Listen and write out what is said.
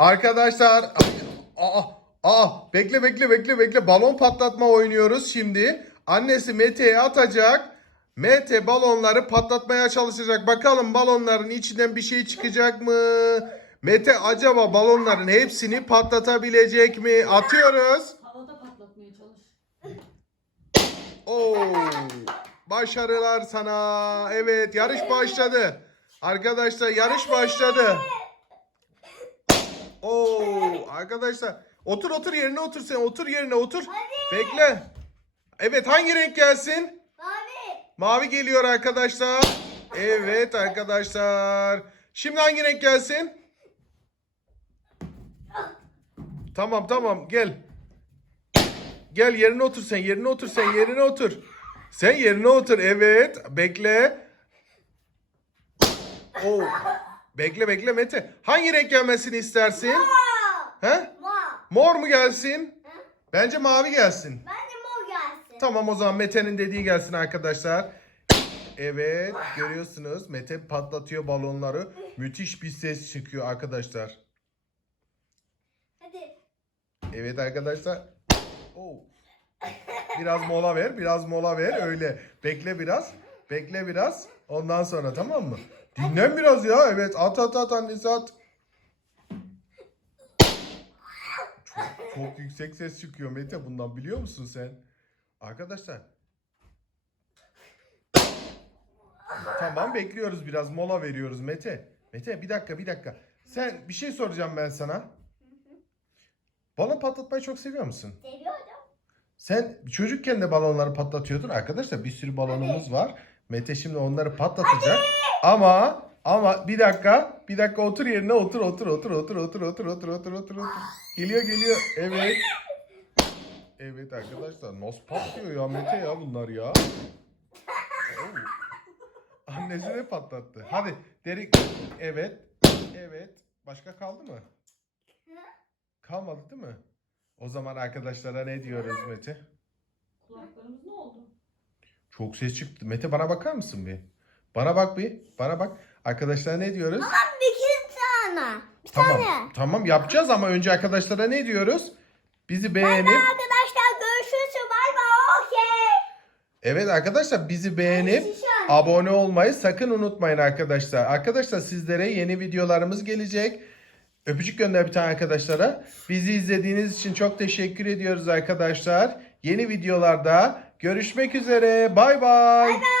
Arkadaşlar aa, aa, bekle bekle bekle bekle balon patlatma oynuyoruz şimdi. Annesi Mete'ye atacak. Mete balonları patlatmaya çalışacak. Bakalım balonların içinden bir şey çıkacak mı? Mete acaba balonların hepsini patlatabilecek mi? Atıyoruz. Havada patlatmaya çalış. Oo! Başarılar sana. Evet, yarış başladı. Arkadaşlar yarış başladı. Oo! Arkadaşlar otur otur yerine otur sen. Otur yerine otur. Bekle. Evet, hangi renk gelsin? Mavi. Mavi geliyor arkadaşlar. Evet arkadaşlar. Şimdi hangi renk gelsin? Tamam tamam gel. Gel yerine otur sen yerine otur sen yerine otur. Sen yerine otur evet bekle. Oo. Bekle bekle Mete. Hangi renk gelmesini istersin? Aa, He? Ma. Mor mu gelsin? Hı? Bence mavi gelsin. Bence mor gelsin. Tamam o zaman Mete'nin dediği gelsin arkadaşlar. Evet görüyorsunuz Mete patlatıyor balonları. Müthiş bir ses çıkıyor arkadaşlar. Hadi. Evet arkadaşlar. Oo. Biraz mola ver, biraz mola ver. Öyle. Bekle biraz. Bekle biraz. Ondan sonra tamam mı? Dinlen biraz ya. Evet. At at at annesi at. Çok, çok yüksek ses çıkıyor Mete. Bundan biliyor musun sen? Arkadaşlar. Tamam bekliyoruz biraz. Mola veriyoruz Mete. Mete bir dakika bir dakika. Sen bir şey soracağım ben sana. Balon patlatmayı çok seviyor musun? Seviyorum. Sen çocukken de balonları patlatıyordun. Arkadaşlar bir sürü balonumuz var. Mete şimdi onları patlatacak. Ama ama bir dakika. Bir dakika otur yerine otur otur otur otur otur otur otur otur otur otur. Geliyor geliyor. Evet. Evet arkadaşlar nasıl patlıyor ya Mete ya bunlar ya. Oo. Annesi de patlattı. Hadi derik. Evet. Evet. Başka kaldı mı? Kalmadı değil mi? O zaman arkadaşlara ne diyoruz Mete? Kulaklarımız? Çok ses çıktı. Mete bana bakar mısın bir? Bana bak bir. Bana bak. Arkadaşlara ne diyoruz? Bir iki tane. Bir Tamam. tane. Tamam yapacağız ama önce arkadaşlara ne diyoruz? Bizi beğenip Arkadaşlar görüşürüz. Bay bay. Okey. Evet arkadaşlar bizi beğenip abone olmayı sakın unutmayın arkadaşlar. Arkadaşlar sizlere yeni videolarımız gelecek. Öpücük gönder bir tane arkadaşlara. Bizi izlediğiniz için çok teşekkür ediyoruz arkadaşlar. Yeni videolarda görüşmek üzere. Bay bay. Bay bay.